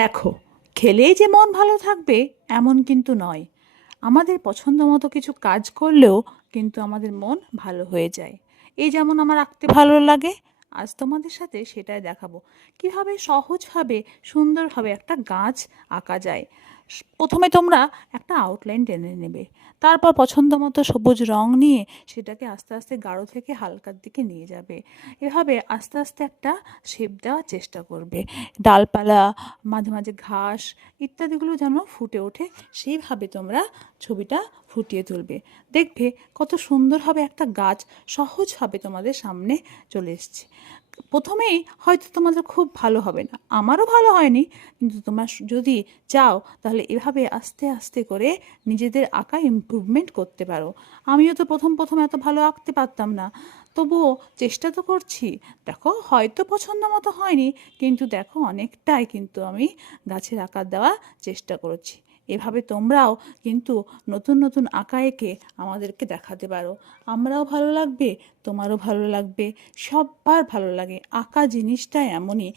দেখো, খেলেই যে মন ভালো থাকবে এমন কিন্তু নয়। আমাদের পছন্দ মতো কিছু কাজ করলেও কিন্তু আমাদের মন ভালো হয়ে যায়। এই যেমন আমার আঁকতে ভালো লাগে, আজ তোমাদের সাথে সেটাই দেখাবো কিভাবে সহজভাবে সুন্দরভাবে একটা গাছ আঁকা যায়। প্রথমে তোমরা একটা আউটলাইন টেনে নেবে, তারপর পছন্দ মতো সবুজ রং নিয়ে সেটাকে আস্তে আস্তে গাঢ় থেকে হালকার দিকে নিয়ে যাবে। এভাবে আস্তে আস্তে একটা শেপ দেওয়ার চেষ্টা করবে। ডালপালা, মাঝে মাঝে ঘাস ইত্যাদিগুলো যেন ফুটে ওঠে, সেইভাবে তোমরা ছবিটা ফুটিয়ে তুলবে। দেখবে কত সুন্দরভাবে একটা গাছ সহজভাবে তোমাদের সামনে চলে এসছে। প্রথমেই হয়তো তোমাদের খুব ভালো হবে না, আমারও ভালো হয়নি, কিন্তু তোমরা যদি চাও তাহলে এভাবে আস্তে আস্তে করে নিজেদের আঁকা ইমপ্রুভমেন্ট করতে পারো। আমিও তো প্রথম প্রথম এত ভালো আঁকতে পারতাম না, তবুও চেষ্টা তো করছি। দেখো, হয়তো পছন্দ মতো হয়নি, কিন্তু দেখো অনেকটাই কিন্তু আমি গাছের আকার দেওয়ার চেষ্টা করেছি। এভাবে তোমরাও কিন্তু নতুন নতুন আঁকা এঁকে আমাদেরকে দেখাতে পারো। আমরাও ভালো লাগবে, তোমারও ভালো লাগবে, সবার ভালো লাগে। আঁকা জিনিসটা এমনই,